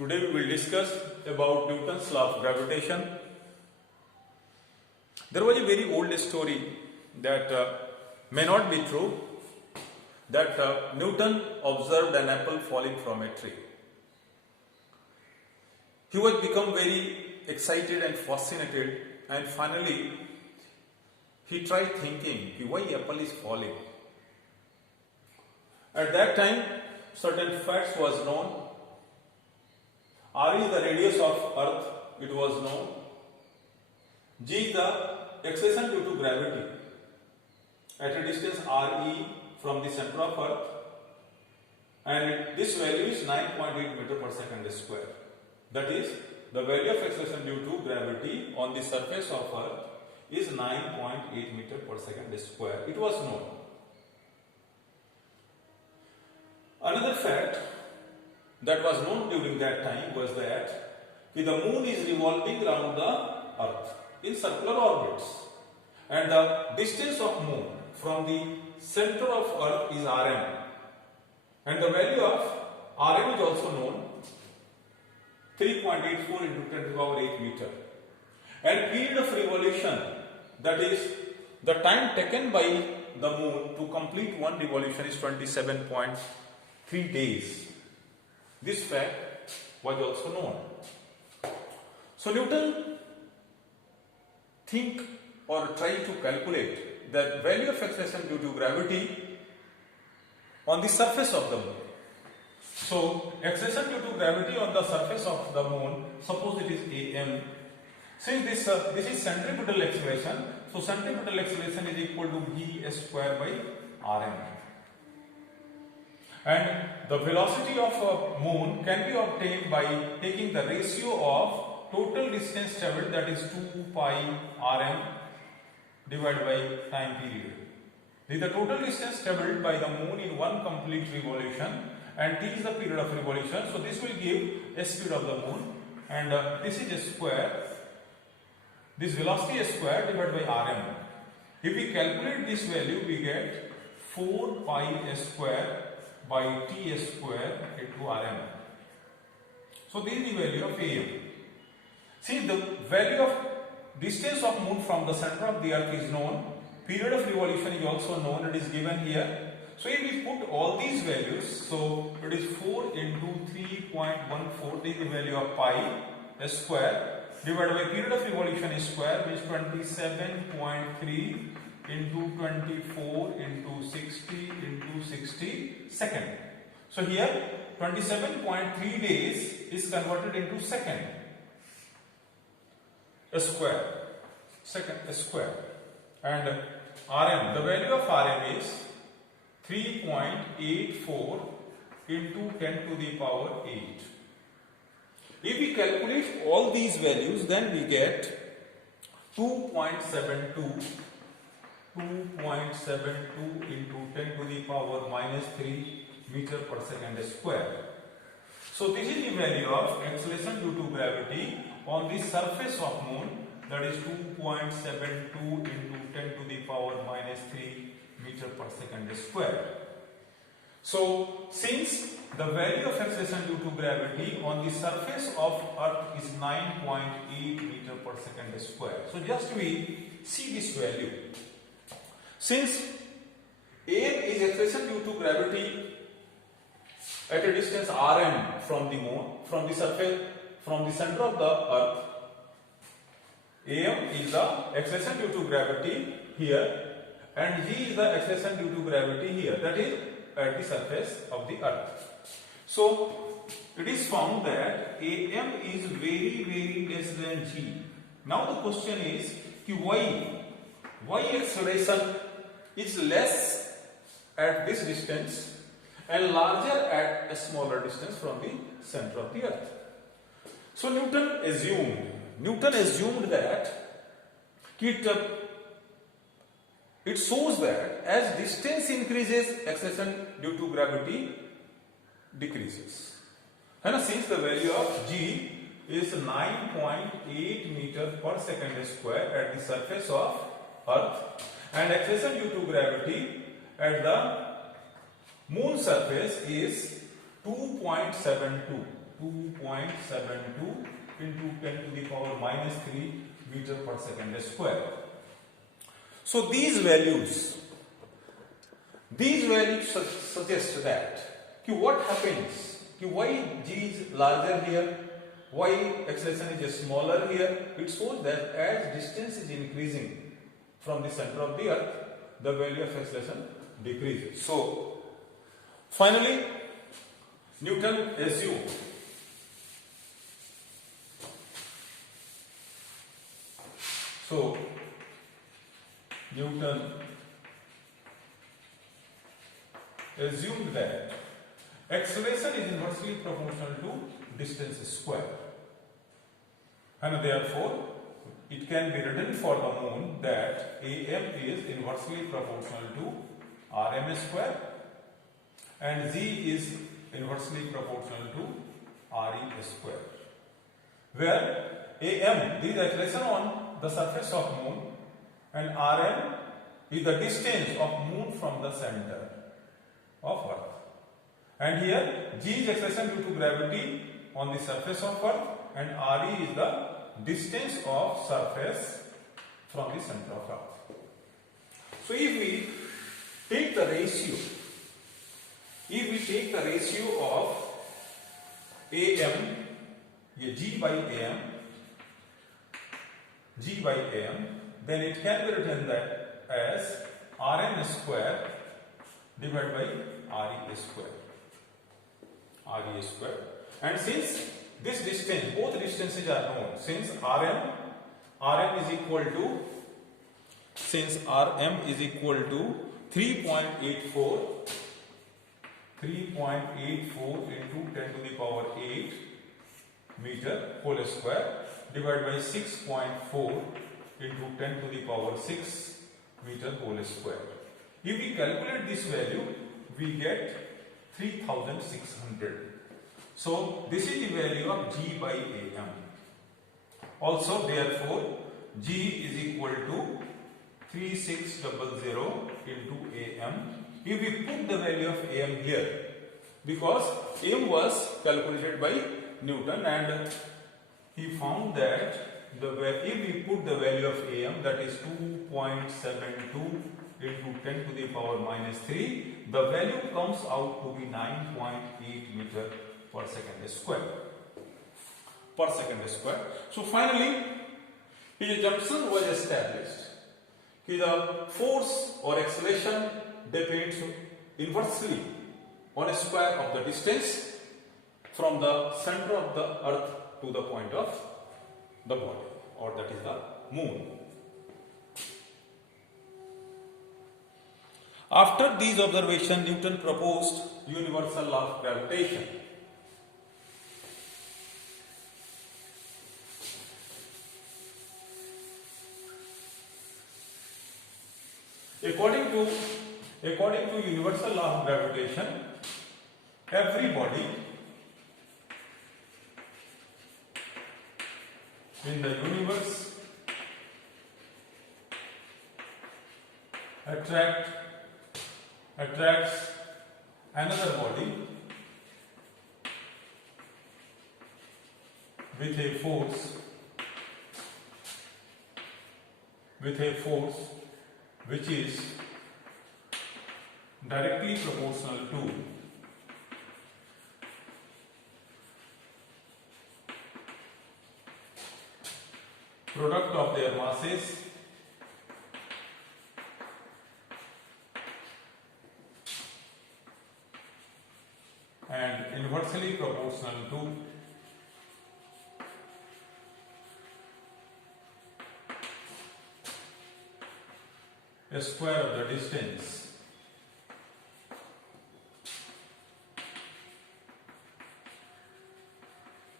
Today we will discuss about Newton's law of gravitation. There was a very old story that may not be true, that Newton observed an apple falling from a tree. He was become very excited and fascinated, and finally he tried thinking why apple is falling. At that time certain facts was known. R is the radius of earth, it was known. G is the acceleration due to gravity at a distance RE from the center of earth, and this value is 9.8 meter per second square. That is, the value of acceleration due to gravity on the surface of earth is 9.8 meter per second square. It was known. Another fact that was known during that time was that the moon is revolving around the earth in circular orbits, and the distance of moon from the center of earth is Rm, and the value of Rm is also known, 3.84 into 10 to the power 8 meter, and period of revolution, that is the time taken by the moon to complete one revolution, is 27.3 days. This fact was also known. So Newton think or try to calculate the value of acceleration due to gravity on the surface of the moon. So acceleration due to gravity on the surface of the moon, suppose it is am. Since this is centripetal acceleration, so centripetal acceleration is equal to v square by rm. And the velocity of a moon can be obtained by taking the ratio of total distance traveled, that is 2 pi rm divided by time period. This is the total distance traveled by the moon in one complete revolution, and t is the period of revolution. So this will give a speed of the moon, and this is a square. This velocity is square divided by rm. If we calculate this value, we get 4 pi square by t square into rm. So this is the value of am. See, the value of distance of moon from the center of the earth is known. Period of revolution is also known. It is given here. So if we put all these values, so it is 4 into 3.14. This is the value of pi square divided by period of revolution is square, which is 27.3 into 24 into 60 into 60 second. So here 27.3 days is converted into second square, second square, and rm, the value of rm is 3.84 into 10 to the power 8. If we calculate all these values, then we get 2.72 into 10 to the power minus 3 meter per second square. So this is the value of acceleration due to gravity on the surface of moon, that is 2.72 into 10 to the power minus 3 meter per second square. So since the value of acceleration due to gravity on the surface of earth is 9.8 meter per second square. So just we see this value. Since am is acceleration due to gravity at a distance rm from the moon, from the surface, from the center of the earth, am is the acceleration due to gravity here, and g is the acceleration due to gravity here, that is at the surface of the earth. So it is found that am is very less than g. Now the question is why acceleration is less at this distance and larger at a smaller distance from the center of the earth. So Newton assumed that it shows that as distance increases, acceleration due to gravity decreases. And since the value of g is 9.8 meter per second square at the surface of earth, and acceleration due to gravity at the moon surface is 2.72. 2.72 into 10 to the power minus 3 meter per second square. So these values suggest that what happens, why g is larger here, why acceleration is smaller here. It shows that as distance is increasing from the center of the earth, the value of acceleration decreases. So finally, Newton assumed that acceleration is inversely proportional to distance square, and therefore it can be written for the moon that AM is inversely proportional to Rm square and Z is inversely proportional to Re square, where AM is the acceleration on the surface of moon and Rm is the distance of moon from the center of earth. And here G is acceleration due to gravity on the surface of earth and Re is the distance of surface from the center of earth. So if we take the ratio of AM, G by AM, then it can be written that as Rm square divided by Re square. And since this distance, both distances are known, since Rm is equal to 3.84 into 10 to the power 8 meter whole square divided by 6.4 into 10 to the power 6 meter whole square. If we calculate this value, we get 3600. So this is the value of G by AM. Also, therefore, G is equal to 3600 into AM. If we put the value of AM here, because AM was calculated by Newton and he found that if we put the value of AM, that is 2.72 into 10 to the power minus 3, the value comes out to be 9.8 meter per second square. So finally, his assumption was established that the force or acceleration depends inversely on a square of the distance from the center of the earth to the point of the body, or that is the moon. After these observations, Newton proposed universal law of gravitation. According to universal law of gravitation, every body in the universe attracts another body with a force which is directly proportional to product of their masses and inversely proportional to a square of the distance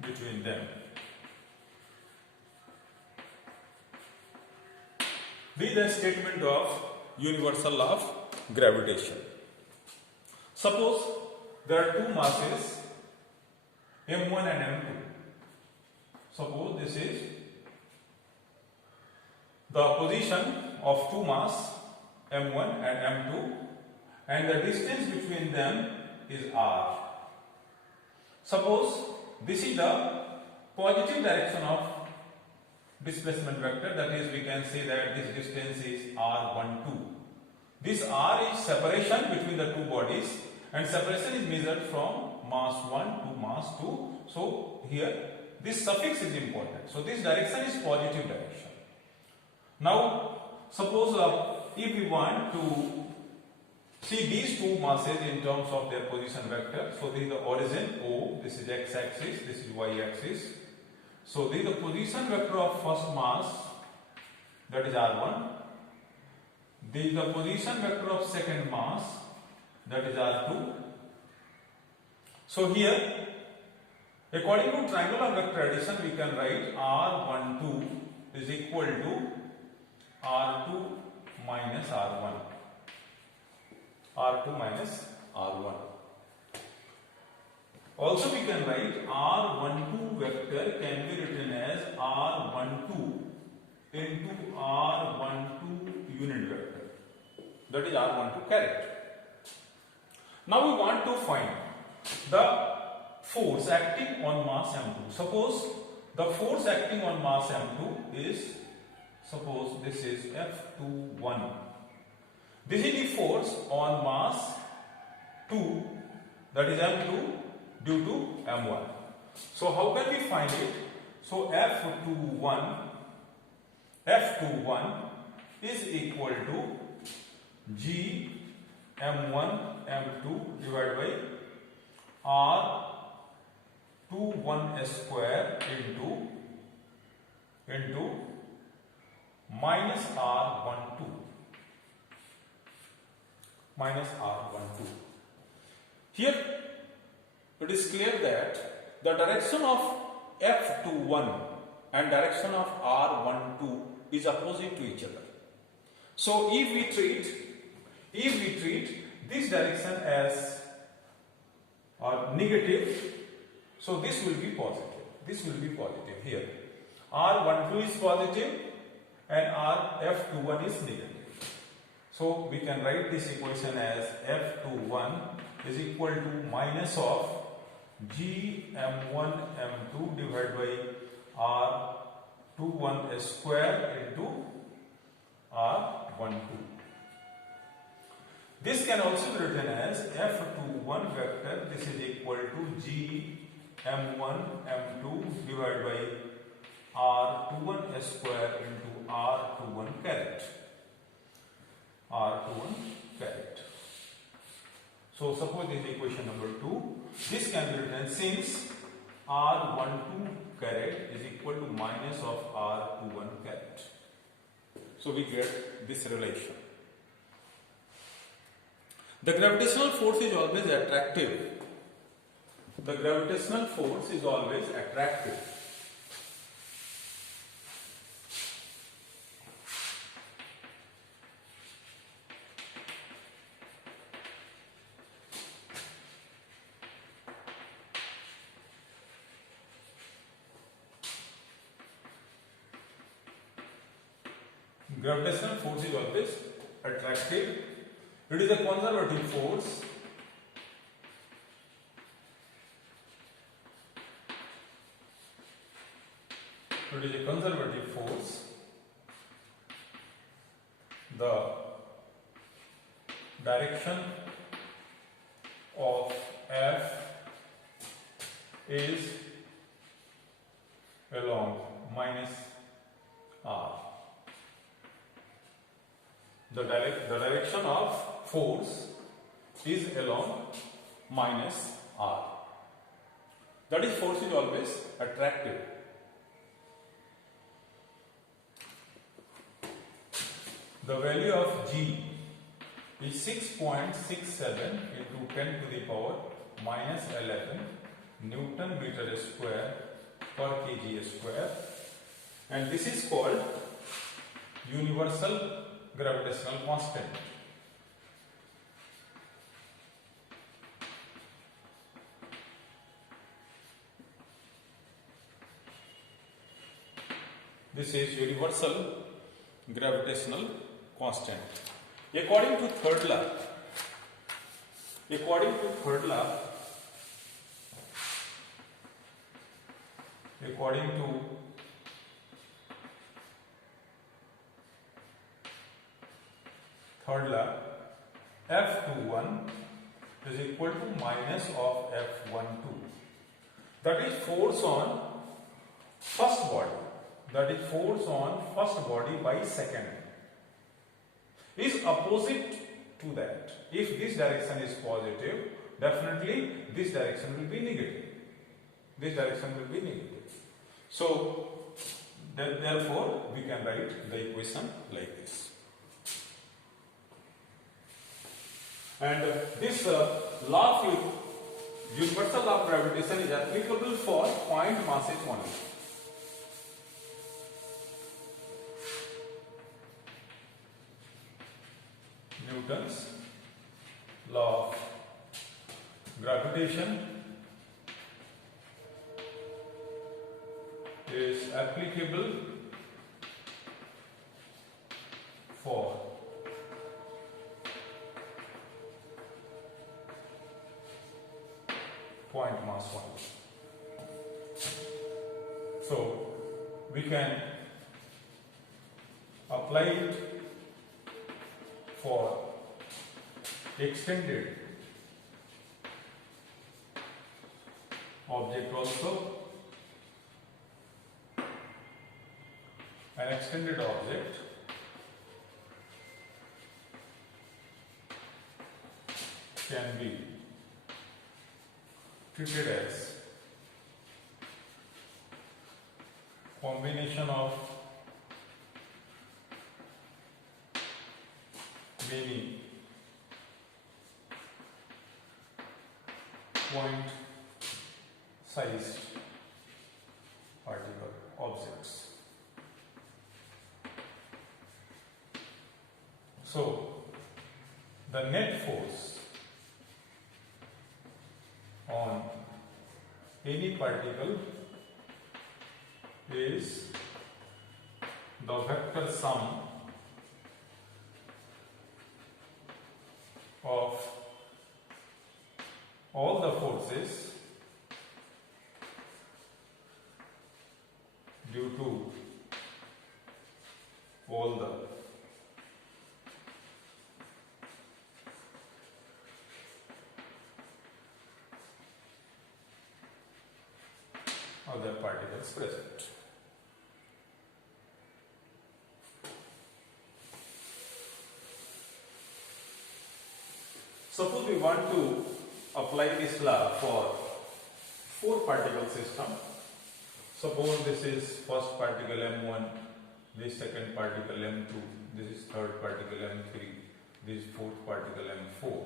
between them. This is a statement of universal law of gravitation. Suppose there are two masses M1 and M2. Suppose this is the position of two mass M1 and M2 and the distance between them is R. Suppose this is the positive direction of displacement vector, that is we can say that this distance is r12. This r is separation between the two bodies, and separation is measured from mass 1 to mass 2. So here this suffix is important. So this direction is positive direction. Now suppose if we want to see these two masses in terms of their position vector, so this is the origin O, this is x axis, this is y axis. So this is the position vector of first mass, that is r1. This is the position vector of second mass, that is r2. So here, according to triangular vector addition, we can write r12 is equal to r2 minus r1. r2 minus r1. Also we can write r12 vector can be written as r12 into r12 unit vector, that is r12 caret. Now we want to find the force acting on mass m2. Suppose the force acting on mass m2 is, suppose this is F21. This is the force on mass 2, that is m2, due to m1. So how can we find it? So F21 is equal to G m1 m2 divided by R21 square into minus R12. Here it is clear that the direction of F21 and direction of R12 is opposite to each other. So if we treat this direction as negative, so this will be positive. This will be positive here. R12 is positive and F21 is negative. So we can write this equation as F21 is equal to minus of G m1 m2 divided by R21 square into R12. This can also be written as F21 vector, this is equal to G m1 m2 divided by R21 square into R21 caret. So suppose this is equation number 2. This can be written since R12 caret is equal to minus of R21 caret. So we get this relation. The gravitational force is always attractive. The gravitational force is always attractive. Gravitational force is always attractive. It is a conservative force. It is a conservative force. The direction of F is along minus R. The direction of force is along minus R. That is, force is always attractive. The value of G is 6.67 into 10 to the power minus 11 Newton meter square per kg square, and this is called universal gravitational constant. This is universal gravitational constant. According to third law, according to third law, F21 is equal to minus of F12. That is force on first body. That is force on first body by second. Is opposite to that. If this direction is positive, definitely this direction will be negative. This direction will be negative. So, therefore, we can write the equation like this. And this law of universal law of gravitation is applicable for point masses only. Newton's law of gravitation is applicable for point mass only. So we can apply it for extended object also. An extended object can be treated as combination of many point sized particle objects. So the net force on any particle is the vector sum of all the forces due to all the other particles present. Suppose we want to apply this law for 4 particle system. Suppose this is first particle M1, this second particle M2, this is third particle M3, this is fourth particle M4.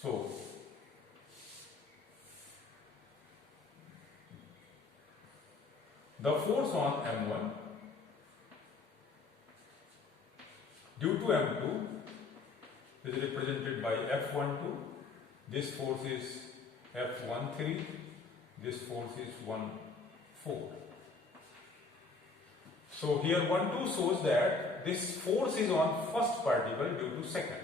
So the force on M1 due to M2 is represented by F12. This force is F13. This force is 1,4. So here 1,2 shows that this force is on first particle due to second.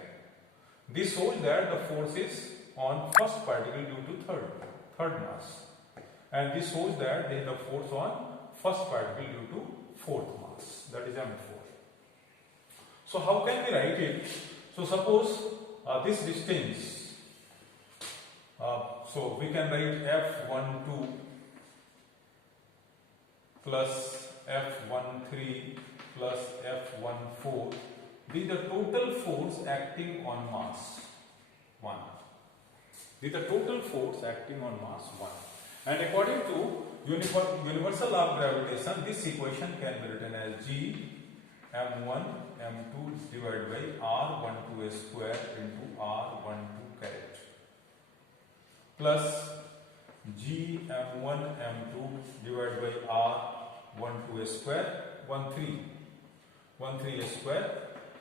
This shows that the force is on first particle due to third mass. And this shows that there is a force on first particle due to fourth mass, that is M4. So how can we write it? So suppose this distance, so we can write F12 plus F13 plus F14. This is the total force acting on mass 1. This is the total force acting on mass 1. And according to universal law of gravitation, this equation can be written as G M1 M2 divided by R12 square into R12 caret plus G M1 M2 divided by R12 square 13 square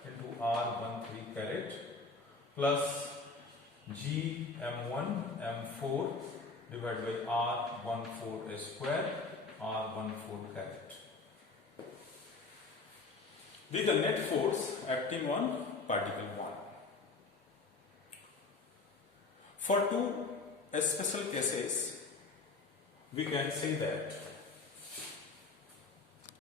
into R13 caret plus G M1 M4 divided by R14 square R14 caret. This is the net force acting on particle 1. For 2 special cases, we can say that